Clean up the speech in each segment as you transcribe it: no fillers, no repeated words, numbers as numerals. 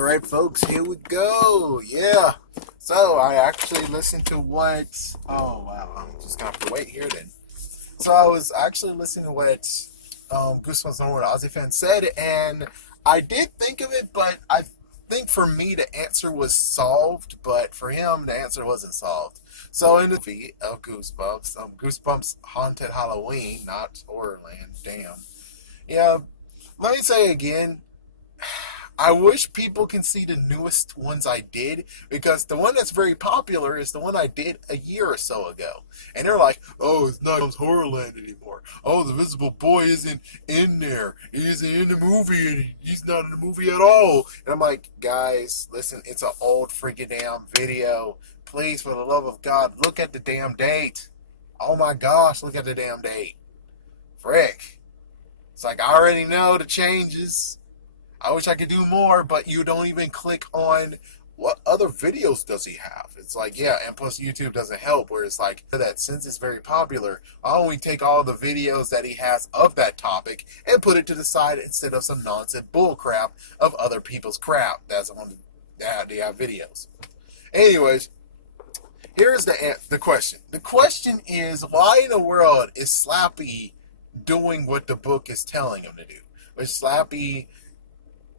All right, folks, here we go. Yeah. So I actually listened to what. Oh wow, I'm just gonna have to wait here then. So I was actually listening to what Goosebumps Aussie Fan said, and I did think of it, but I think for me the answer was solved, but for him the answer wasn't solved. So in the movie of Goosebumps, Goosebumps Haunted Halloween, not Horrorland. Damn. Yeah. Let me say again. I wish people can see the newest ones I did, because the one that's very popular is the one I did a year or so ago. And they're like, oh, it's not Horrorland anymore. Oh, the Visible Boy isn't in there. He isn't in the movie, and he's not in the movie at all. And I'm like, guys, listen, it's an old freaking damn video. Please, for the love of God, look at the damn date. Oh my gosh, look at the damn date. Frick. It's like, I already know the changes. I wish I could do more, but you don't even click on what other videos does he have. It's like, yeah, and plus YouTube doesn't help, where it's like that since it's very popular, I'll only take all the videos that he has of that topic and put it to the side instead of some nonsense bullcrap of other people's crap that's on that they have videos. Anyways, here's the question. The question is, why in the world is Slappy doing what the book is telling him to do? Which Slappy...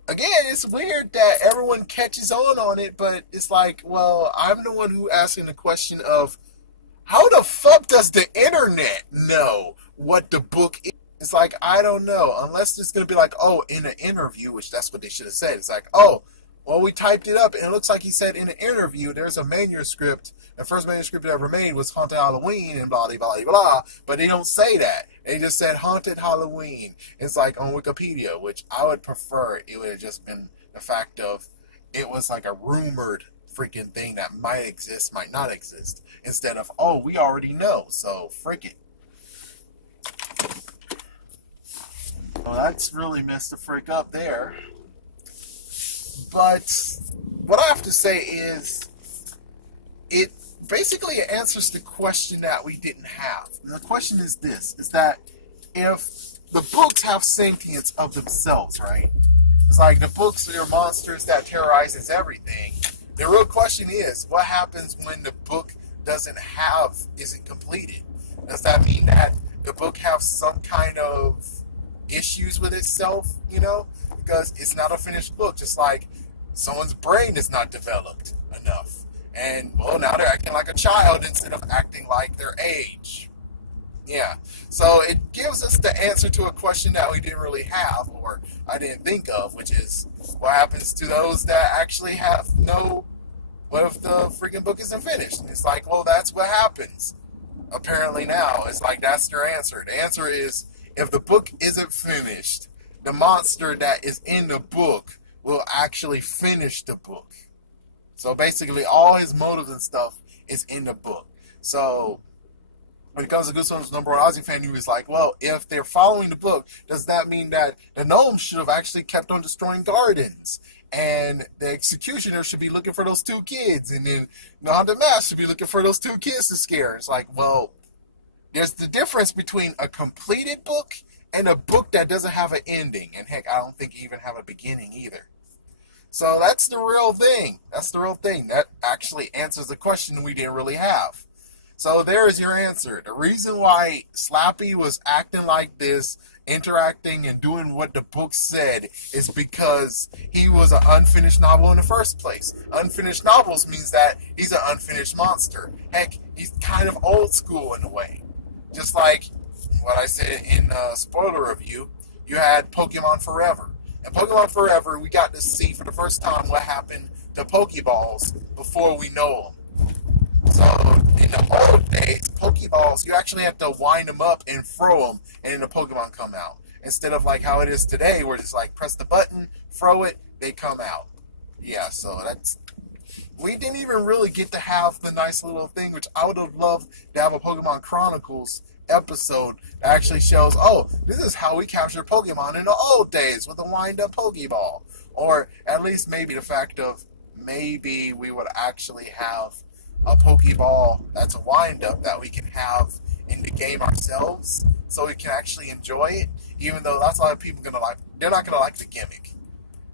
Again, it's weird that everyone catches on it, but it's like, well, I'm the one who asking the question of, how the fuck does the internet know what the book is? It's like, I don't know, unless it's going to be like, oh, in an interview, which that's what they should have said. It's like, oh, well, we typed it up, and it looks like he said in an interview, there's a manuscript. The first manuscript ever made was Haunted Halloween and blah, blah, blah, blah. But they don't say that. They just said Haunted Halloween. It's like on Wikipedia, which I would prefer it would have just been the fact of it was like a rumored freaking thing that might exist, might not exist. Instead of, oh, we already know, so frick it. Well, that's really messed the frick up there. But what I have to say is, it basically answers the question that we didn't have. And the question is this, is that if the books have sentience of themselves, right? It's like the books are monsters that terrorizes everything. The real question is, what happens when the book isn't completed? Does that mean that the book have some kind of issues with itself, because it's not a finished book, just like someone's brain is not developed enough. And, well, now they're acting like a child instead of acting like their age. Yeah. So it gives us the answer to a question that we didn't really have, or I didn't think of, which is, what happens to those that actually what if the freaking book isn't finished? And it's like, well, that's what happens. Apparently now, it's like, that's their answer. The answer is, if the book isn't finished, the monster that is in the book will actually finish the book. So basically, all his motives and stuff is in the book. So when it comes to Goosebumps #1 Aussie Fan, he was like, well, if they're following the book, does that mean that the gnomes should have actually kept on destroying gardens? And the executioner should be looking for those two kids, and then the haunted mask should be looking for those two kids to scare. It's like, well, there's the difference between a completed book and a book that doesn't have an ending. And heck, I don't think it even have a beginning either. So that's the real thing. That's the real thing. That actually answers the question we didn't really have. So there's your answer. The reason why Slappy was acting like this, interacting and doing what the book said, is because he was an unfinished novel in the first place. Unfinished novels means that he's an unfinished monster. Heck, he's kind of old school in a way. Just like what I said in spoiler review, you had Pokemon Forever. In Pokemon Forever, we got to see for the first time what happened to Pokeballs before we know them. So in the old days, Pokeballs, you actually have to wind them up and throw them, and then the Pokemon come out. Instead of like how it is today, where it's like press the button, throw it, they come out. Yeah, so we didn't even really get to have the nice little thing, which I would have loved to have a Pokemon Chronicles episode that actually shows, oh, this is how we captured Pokemon in the old days with a wind-up Pokeball. Or at least maybe the fact of maybe we would actually have a Pokeball that's a wind-up that we can have in the game ourselves, so we can actually enjoy it, even though that's a lot of people gonna like. They're not gonna like the gimmick.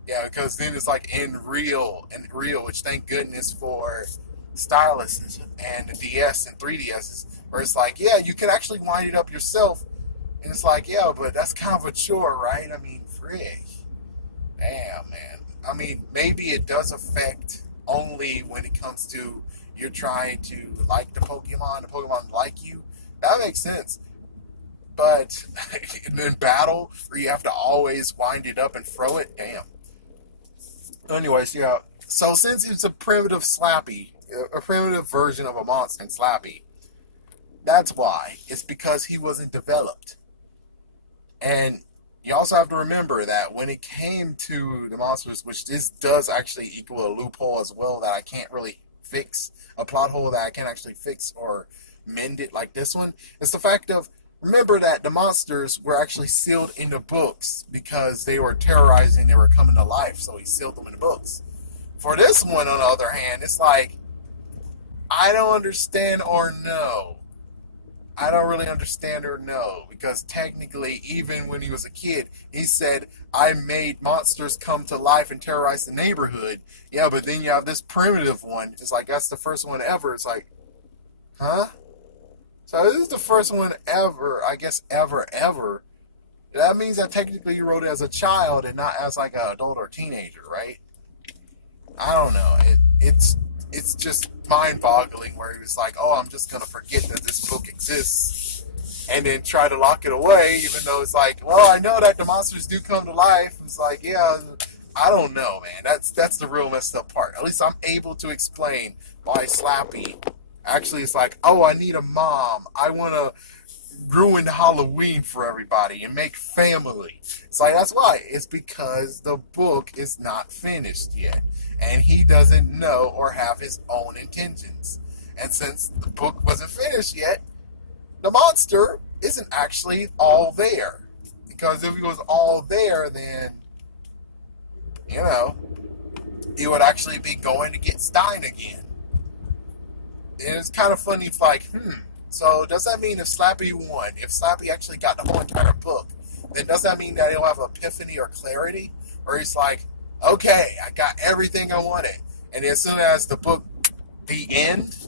Yeah, because then it's like in real, which thank goodness for styluses and the DS and 3DSs, where it's like, yeah, you can actually wind it up yourself. And it's like, yeah, but that's kind of a chore, right? I mean, frig. Damn, man. I mean, maybe it does affect only when it comes to you're trying to like the Pokemon like you. That makes sense. But in battle, where you have to always wind it up and throw it, damn. Anyways, yeah. So since it's a primitive Slappy, a primitive version of a monster in Slappy, that's why. It's because he wasn't developed. And you also have to remember that when it came to the monsters, which this does actually equal a loophole as well that I can't really fix, a plot hole that I can't actually fix or mend it like this one, it's the fact of, remember that the monsters were actually sealed in the books because they were terrorizing, they were coming to life, so he sealed them in the books. For this one, on the other hand, it's like, I don't understand or know. I don't really understand or know, because technically, even when he was a kid, he said, I made monsters come to life and terrorize the neighborhood. Yeah, but then you have this primitive one. It's like, that's the first one ever. It's like, huh? So this is the first one ever, I guess ever. That means that technically you wrote it as a child and not as like an adult or teenager, right? I don't know. It's just mind-boggling where he was like, oh, I'm just going to forget that this book exists and then try to lock it away, even though it's like, well, I know that the monsters do come to life. It's like, yeah, I don't know, man. That's the real messed up part. At least I'm able to explain why Slappy actually is like, oh, I need a mom. I want to ruin Halloween for everybody and make family. It's like, that's why. It's because the book is not finished yet. And he doesn't know or have his own intentions. And since the book wasn't finished yet, the monster isn't actually all there. Because if he was all there, then, you know, he would actually be going to get Stein again. And it's kind of funny. It's like, so does that mean if Slappy won, if Slappy actually got the whole entire book, then does that mean that he'll have epiphany or clarity? Or he's like, okay, I got everything I wanted. And as soon as the book, the end,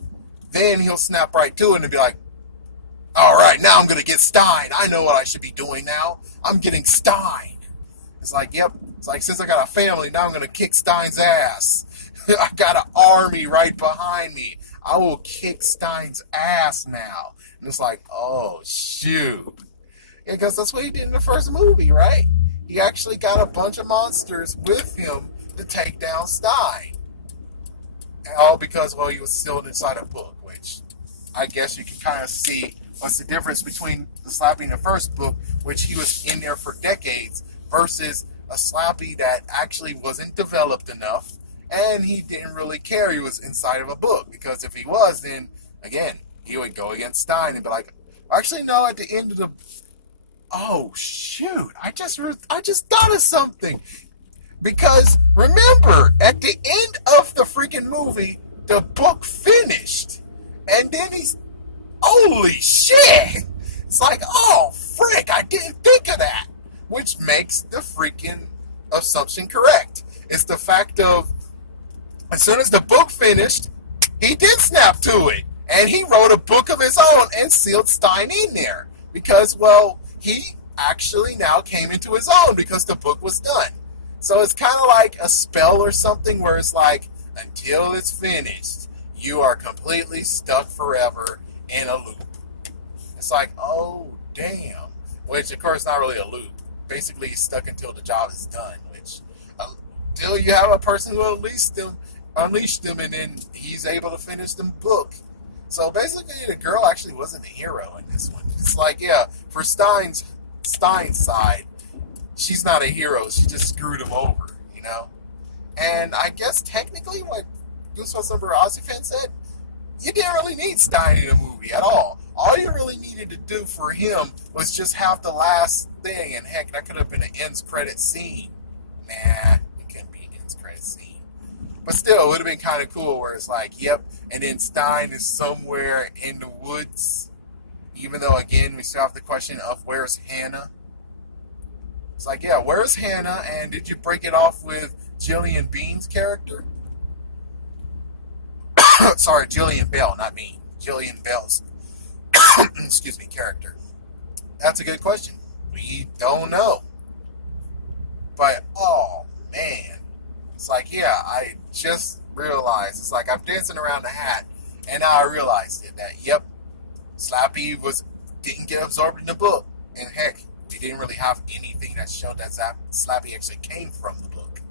then he'll snap right to it and be like, all right, now I'm going to get Stein. I know what I should be doing now. I'm getting Stein. It's like, yep. It's like, since I got a family, now I'm going to kick Stein's ass. I got an army right behind me. I will kick Stein's ass now. And it's like, oh, shoot. Yeah, because that's what he did in the first movie, right? He actually got a bunch of monsters with him to take down Stein. And all because, well, he was sealed inside a book, which I guess you can kind of see what's the difference between the Slappy in the first book, which he was in there for decades, versus a Slappy that actually wasn't developed enough, and he didn't really care he was inside of a book. Because if he was, then, again, he would go against Stein and be like, actually, no, at the end of the... Oh, shoot. I just thought of something. Because, remember, at the end of the freaking movie, the book finished. And then he's... Holy shit! It's like, oh, frick, I didn't think of that. Which makes the freaking assumption correct. It's the fact of, as soon as the book finished, he did snap to it. And he wrote a book of his own and sealed Stein in there. Because, well... he actually now came into his own because the book was done. So it's kind of like a spell or something where it's like, until it's finished, you are completely stuck forever in a loop. It's like, oh, damn. Which, of course, not really a loop. Basically, he's stuck until the job is done. Which, until you have a person who unleashed them, and then he's able to finish the book. So basically, the girl actually wasn't a hero in this one. It's like, yeah, for Stein's side, she's not a hero. She just screwed him over, you know? And I guess technically what Goosebumps Aussie Fan said, you didn't really need Stein in the movie at all. All you really needed to do for him was just have the last thing, and heck, that could have been an ends credit scene. Nah, it couldn't be an ends credit scene. But still, it would have been kind of cool where it's like, yep, and then Stein is somewhere in the woods. Even though, again, we still have the question of where's Hannah? It's like, yeah, where's Hannah? And did you break it off with Jillian Bean's character? Sorry, Jillian Bell, not me. Jillian Bell's, excuse me, character. That's a good question. We don't know. But, oh, man. It's like, yeah, I just realized. It's like I'm dancing around the hat. And now I realized it, that, yep, Slappy didn't get absorbed in the book. And heck, we didn't really have anything that showed that Slappy actually came from the book.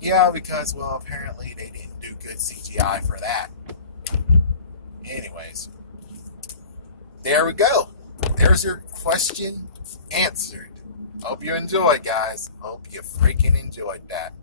Yeah, because, well, apparently they didn't do good CGI for that. Anyways, there we go. There's your question answered. Hope you enjoyed, guys. Hope you freaking enjoyed that.